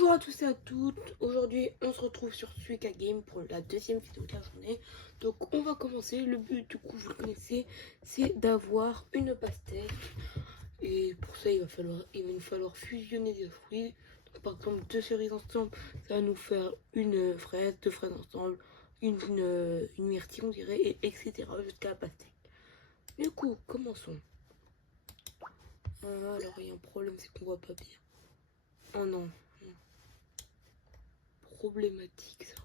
Bonjour à tous et à toutes, aujourd'hui on se retrouve sur Suika Game pour la deuxième vidéo de la journée. Donc on va commencer, le but du coup vous le connaissez, c'est d'avoir une pastèque. Et pour ça il va nous falloir fusionner des fruits. Donc, par exemple 2 cerises ensemble, ça va nous faire une fraise, 2 fraises ensemble, une myrtille on dirait, et etc. jusqu'à la pastèque. Du coup commençons. Alors il y a un problème, c'est qu'on voit pas bien. Oh non. Problématique ça.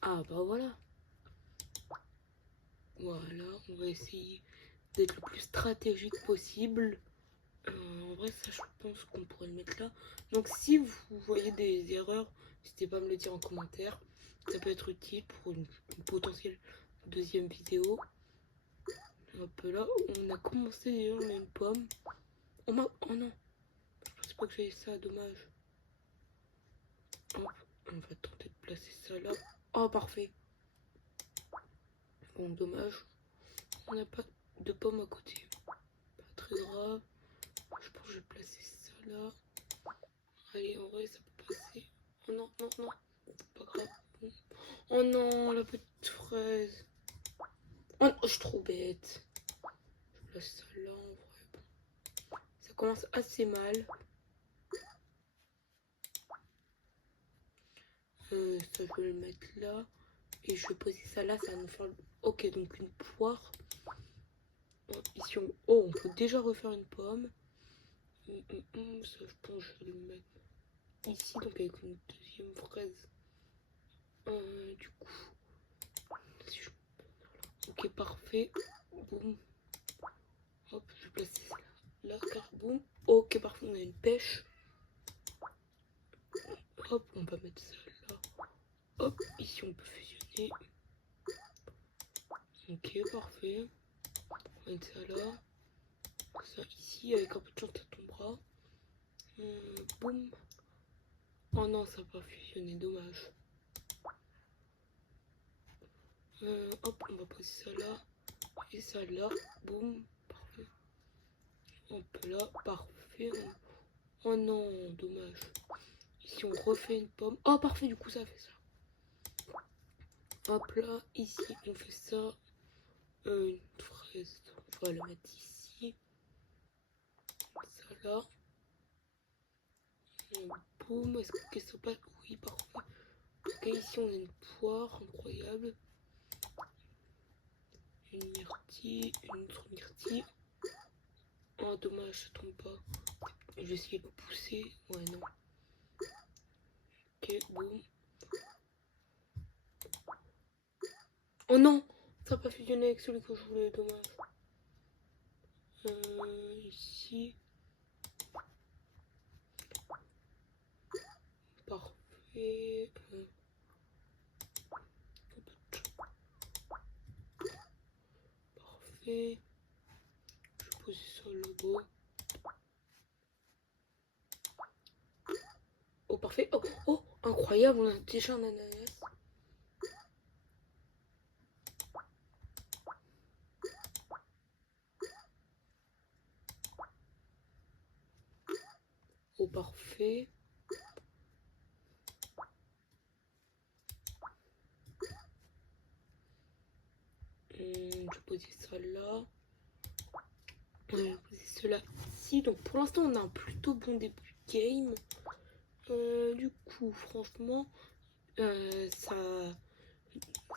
Ah bah voilà. Voilà, on va essayer d'être le plus stratégique possible. En vrai ça je pense qu'on pourrait le mettre là. Donc si vous voyez des erreurs, n'hésitez pas à me le dire en commentaire. Ça peut être utile pour une potentielle deuxième vidéo. Hop là, on a commencé déjà, on a une pomme. Oh non, je pensais pas que j'avais ça, dommage. Hop, on va tenter de placer ça là. Oh parfait. Bon dommage, on n'a pas de pomme à côté. Pas très grave. Je pense que je vais placer ça là. Allez, en vrai, ça peut passer. Oh non, non, non. Pas grave. Oh non, la petite fraise. Oh non, je suis trop bête. Je place ça là, en vrai. Bon. Ça commence assez mal. Ça, je vais le mettre là. Et je vais poser ça là, ça va nous faire... Ok, donc une poire. Ici, on peut déjà refaire une pomme. Ça, je pense que je vais le mettre ici, donc avec une deuxième fraise. Du coup, si je... Ok, parfait. Boum. Hop, je vais placer ça là, car boum. Ok, parfait, on a une pêche. Hop, on va mettre ça là. Hop, ici on peut fusionner. Ok, parfait. On va mettre ça là. Ça ici, avec un peu de chance, ça tombera. Boum. Oh non, ça n'a pas fusionné, dommage. Hop, on va poser ça là. Et ça là. Boum. Parfait. Hop là, parfait. Oh non, dommage. Ici on refait une pomme. Oh parfait, du coup ça fait ça. Hop là, ici on fait ça. Une fraise, on va la mettre ici. Ça là. Boum, est-ce que ça passe? Oui, parfait. Ok, ici on a une poire, incroyable. Une myrtille, une autre myrtille. Oh dommage, ça tombe pas. Je vais essayer de pousser. Ouais, non. Ok, boum. Oh non, ça n'a pas fusionné avec celui que je voulais, dommage. Ici. Parfait. Parfait. Je vais poser ça là-bas. Oh, parfait. Oh, oh, incroyable, on a déjà un ananas. Oh, parfait. Je vais poser ça là. Je vais poser cela ici. Donc pour l'instant, on a un plutôt bon début de game. Du coup, franchement, ça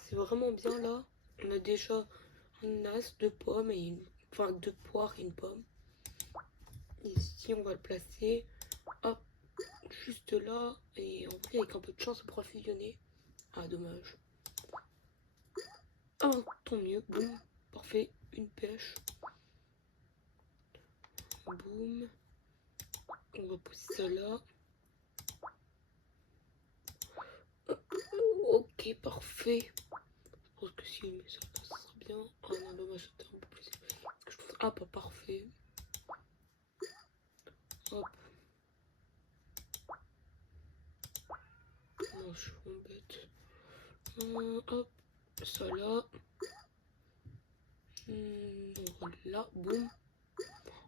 c'est vraiment bien là. On a déjà un as, 2 pommes et une... Enfin, 2 poires et une pomme. Ici, on va le placer. Hop, juste là. Et en vrai, avec un peu de chance, on pourra fusionner. Ah, dommage. Ah, tant mieux. Boum. Parfait. Une pêche. Boum. On va poser ça là. Ok, parfait. Je pense que si mais ça sera bien. Ah non, dommage, c'était un peu plus. Que je pense... Ah, pas parfait. Hop. Non, je suis embête. Hop. Ça là. Là. Boum.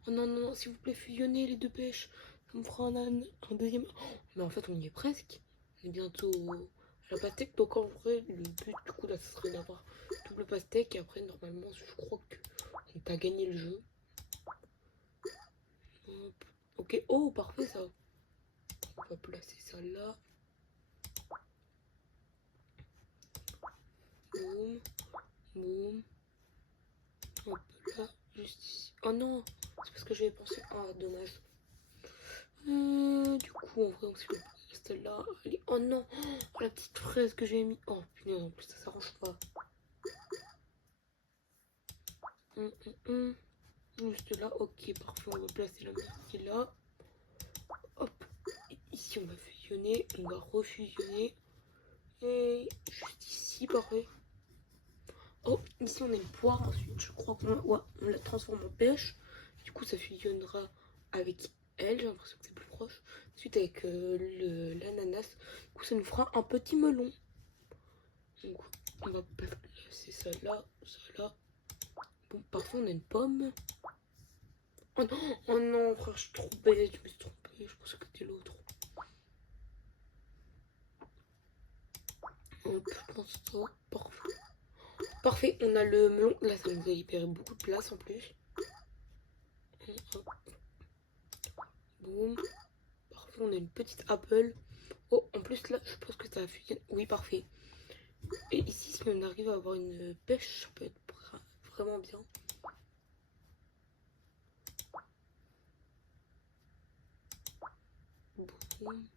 Oh non, non, non, s'il vous plaît, fusionnez les 2 pêches. Ça me fera un deuxième. Oh, mais en fait, on y est presque. On est bientôt à la pastèque. Donc en vrai, le but du coup là, ce serait d'avoir double pastèque. Et après, normalement, je crois que on t'a gagné le jeu. Hop. Ok, oh, parfait ça. On va placer ça là. Boum, boum. Hop là, juste ici. Oh non, c'est parce que j'avais pensé. Ah, dommage. Du coup, en vrai, on se fait celle-là. Allez. Oh non, oh, la petite fraise que j'ai mis. Oh punaise, en plus, ça s'arrange pas. Juste là, ok, parfait. On va placer la musique là. Hop, et ici, on va fusionner. On va refusionner. Et juste ici, parfait. Oh, ici, on a une poire. Ensuite, je crois qu'on ouais, on la transforme en pêche. Du coup, ça fusionnera avec elle. J'ai l'impression que c'est plus proche. Ensuite, avec l'ananas. Du coup, ça nous fera un petit melon. Donc, on va placer ça là, ça là. Bon, parfois, on a une pomme. Oh non, frère, je suis trop bête. Je me suis trompée. Je pensais que c'était l'autre. Hop, je pense ça. Parfait. Parfait, on a le melon. Là, ça nous a libéré beaucoup de place en plus. Hop. Boum. Parfait, on a une petite apple. Oh, en plus là, je pense que ça a fusionné. Oui, parfait. Et ici, si on arrive à avoir une pêche, ça peut être vraiment bien. Boum.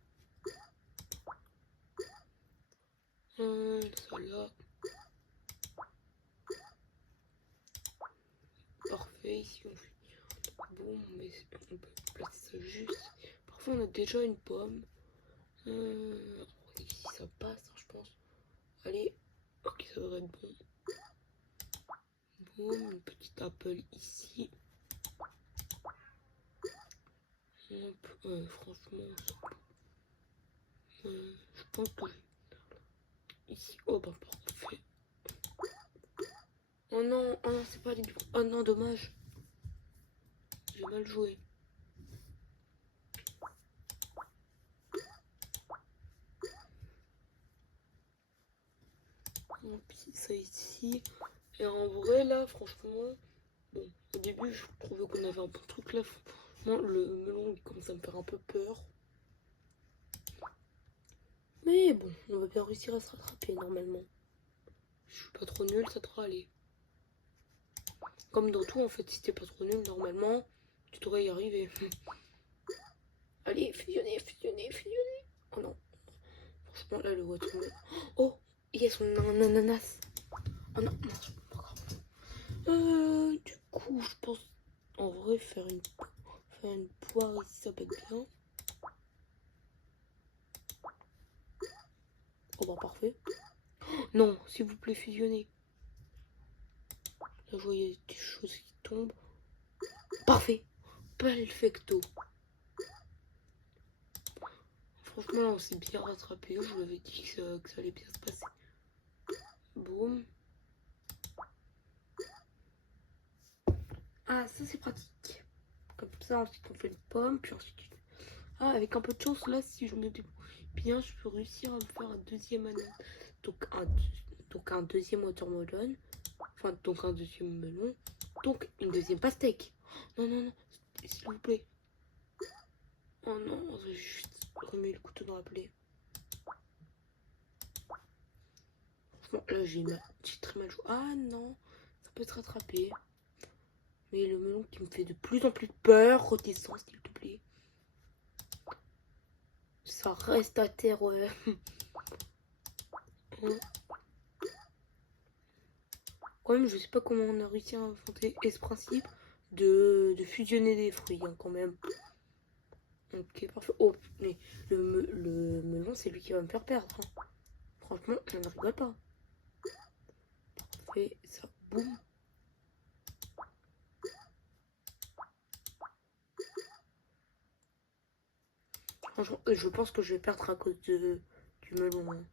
Ça là. Parfait, ici on fait. Boum, on peut placer ça juste. Parfois, on a déjà une pomme. Ici, ça passe, hein, je pense. Allez, ok, ça devrait être bon. Boum, une petite apple ici. Hop, franchement, je pense que ici, oh bah parfait. Oh non, c'est pas allé du coup. Oh non, dommage. J'ai mal joué. On plie ça ici. Et en vrai, là, franchement, bon, au début, je trouvais qu'on avait un bon truc là. Franchement, le melon, il commence à me faire un peu peur. Mais bon, on va bien réussir à se rattraper normalement. Je suis pas trop nulle, ça devrait aller. Comme dans tout, en fait, si t'es pas trop nul, normalement, tu devrais y arriver. Allez, fusionner, fusionner, fusionner. Oh non. Franchement, là, le watermelon. Oh, yes, on a un ananas. Oh non, non, c'est pas grave. Du coup, je pense en vrai faire une poire ici, ça peut être bien. Oh bah parfait. Oh, non, s'il vous plaît, fusionnez. Là, je voyais des choses qui tombent. Parfait. Perfecto. Franchement, là, on s'est bien rattrapé. Je vous avais dit que ça allait bien se passer. Boum. Ah, ça, c'est pratique. Comme ça, ensuite, on fait une pomme. Puis ensuite, ah, avec un peu de chance, là, si je me débrouille bien, je peux réussir à me faire un deuxième ananas. Donc un deuxième watermelon. Enfin, donc un deuxième melon. Donc une deuxième pastèque. Non, non, non, s'il vous plaît. Oh non, j'ai juste remis le couteau dans la plaie. Franchement, là, j'ai très mal joué. Ah non, ça peut se rattraper. Mais le melon qui me fait de plus en plus peur, redescends, s'il te plaît. Ça reste à terre, ouais. Quand même, je sais pas comment on a réussi à inventer ce principe de fusionner des fruits, hein, quand même. Ok, parfait. Oh, mais le melon, c'est lui qui va me faire perdre. Hein. Franchement, je ne rigole pas. Parfait, ça, boum. Franchement, je pense que je vais perdre à cause du melon. Hein.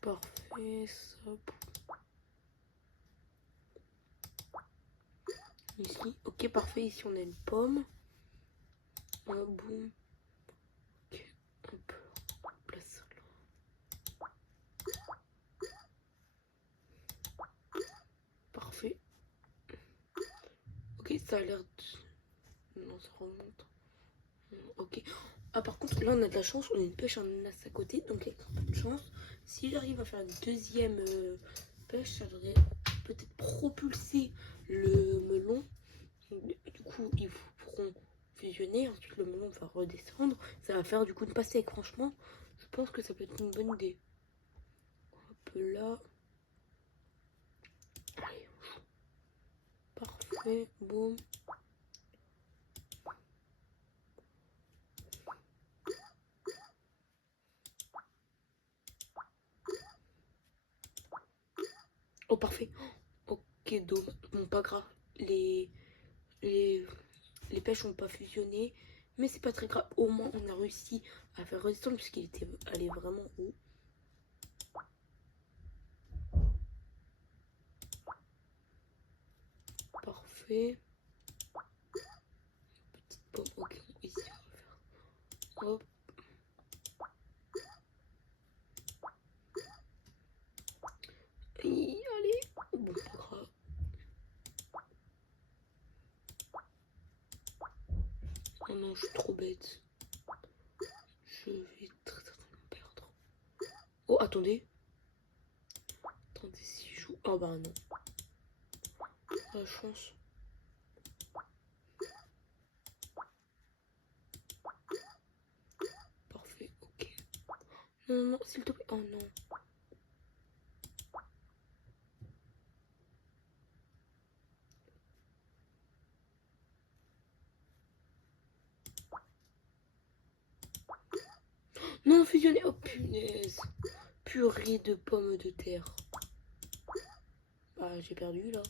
Parfait, ça. Ici, ok, parfait. Ici, on a une pomme. Boum. Ok, hop. On place ça là. Parfait. Ok, ça a l'air de... Non, ça remonte. Ok. Ah, par contre, là, on a de la chance. On a une pêche en ananas à côté. Donc, avec un peu de chance, si j'arrive à faire une deuxième pêche, ça devrait peut-être propulser le melon. Du coup, ils pourront fusionner. Ensuite, le melon va redescendre. Ça va faire du coup une pastèque. Franchement, je pense que ça peut être une bonne idée. Hop là. Allez. Parfait. Boum. Oh, parfait. Ok, bon, pas grave. Les, les pêches n'ont pas fusionné. Mais c'est pas très grave. Au moins, on a réussi à faire redescendre puisqu'il était allé vraiment haut. Parfait. Petite pomme. Ok, ici, on va faire. Hop. Et allez. Bon, pas grave. Oh non, je suis trop bête. Je vais très certainement perdre. Oh, attendez. Attendez, si je joue. Oh, bah non. La chance. Parfait, ok. Non, non, non, s'il te plaît. Oh non. Non, fusionner. Oh, punaise. Purée de pommes de terre. Bah, j'ai perdu là.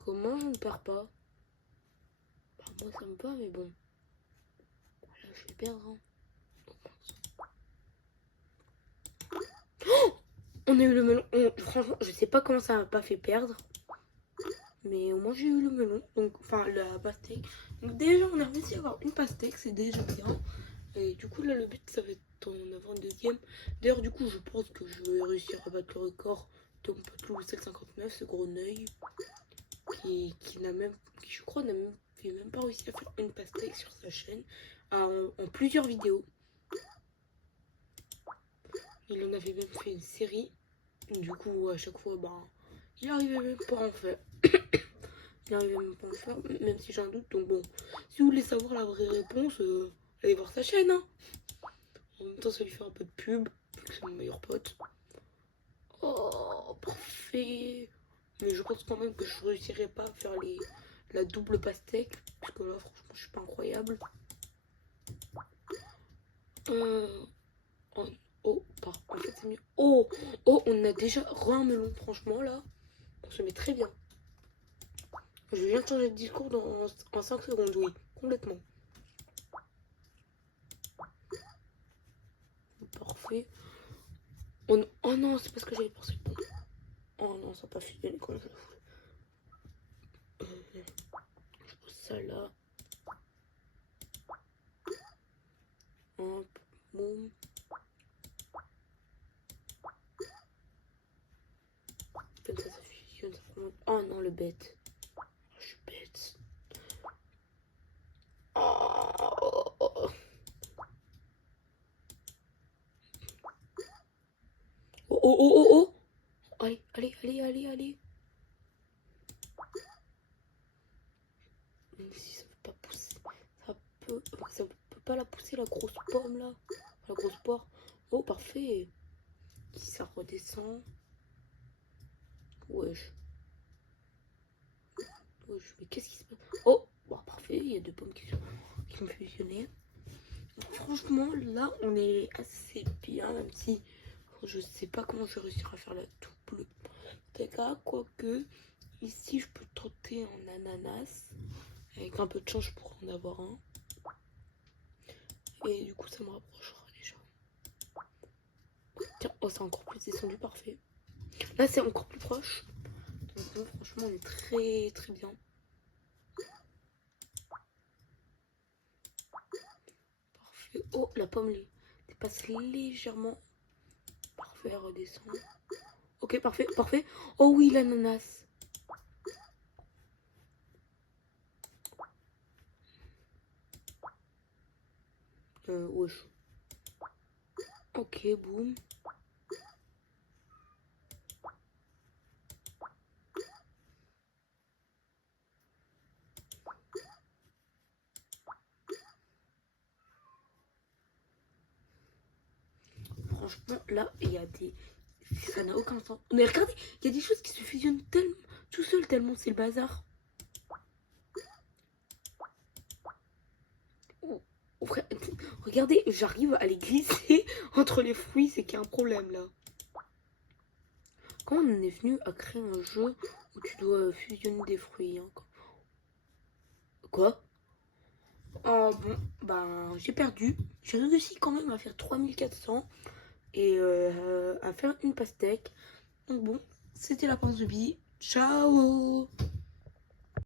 Comment je ne perds pas? Bah, moi, ça me va, mais bon. Là, je vais perdre. Hein. Oh, on a eu le melon. Franchement, je sais pas comment ça m'a pas fait perdre. Mais au moins, j'ai eu le melon. Donc, enfin, la pastèque. Donc, déjà, on a réussi à avoir une pastèque. C'est déjà bien. Et du coup, là, le but, ça va être d'en avoir une deuxième. D'ailleurs, du coup, je pense que je vais réussir à battre le record de mon pote Loucel59, ce gros œil, qui n'a même, qui je crois, n'a même pas réussi à faire une pastèque sur sa chaîne en plusieurs vidéos. Il en avait même fait une série. Du coup, à chaque fois, bah, il arrivait même pas à en faire. Il arrivait même pas à en faire, même si j'ai un doute. Donc bon, si vous voulez savoir la vraie réponse, allez voir sa chaîne. Hein. En même temps, ça lui fait un peu de pub, vu que c'est mon meilleur pote. Oh, parfait. Mais je pense quand même que je réussirai pas à faire la double pastèque. Parce que là, franchement, je suis pas incroyable. Oh, oh, en fait, c'est mieux. Oh, oh, on a déjà un melon. Franchement, là, on se met très bien. Je viens de changer de discours en 5 secondes, oui. Complètement. Parfait. Oh non, c'est parce que j'avais pensé. Oh non, ça n'a pas fusionné comme je voulais. Je pose ça là. Hop, boum. Comme ça fusionne, ça remonte. Oh non, le bête. Je suis bête. Oh, oh, oh. Oh, oh, oh, oh, oh. Allez, allez, allez, allez, allez. Même si ça veut pas pousser, ça peut pas la pousser, la grosse pomme là. La grosse poire. Oh, parfait. Si ça redescend. Wesh. Wesh, mais qu'est-ce qui se passe? Oh, bon, parfait, il y a deux pommes qui ont fusionné. Franchement, là, on est assez bien, même si je sais pas comment je vais réussir à faire la double TK, quoique ici, je peux tenter en ananas. Avec un peu de chance, je pourrais en avoir un. Et du coup, ça me rapprochera déjà. Tiens, oh, c'est encore plus descendu, parfait. Là, c'est encore plus proche. Bon, franchement, on est très très bien. Parfait. Oh, la pomme dépasse légèrement. Parfait, redescend. Ok, parfait, parfait. Oh oui, l'ananas. Wesh. Ok, boum. Franchement, là, il y a des... Ça n'a aucun sens. Mais regardez, il y a des choses qui se fusionnent tellement... tout seul, tellement c'est le bazar. Oh, oh, frère, regardez, j'arrive à les glisser entre les fruits, c'est qu'il y a un problème là. Comment on en est venu à créer un jeu où tu dois fusionner des fruits hein? Quoi? Ah bon, ben j'ai perdu. J'ai réussi quand même à faire 3400 et à faire une pastèque. Donc bon, c'était la pince de billes. Ciao!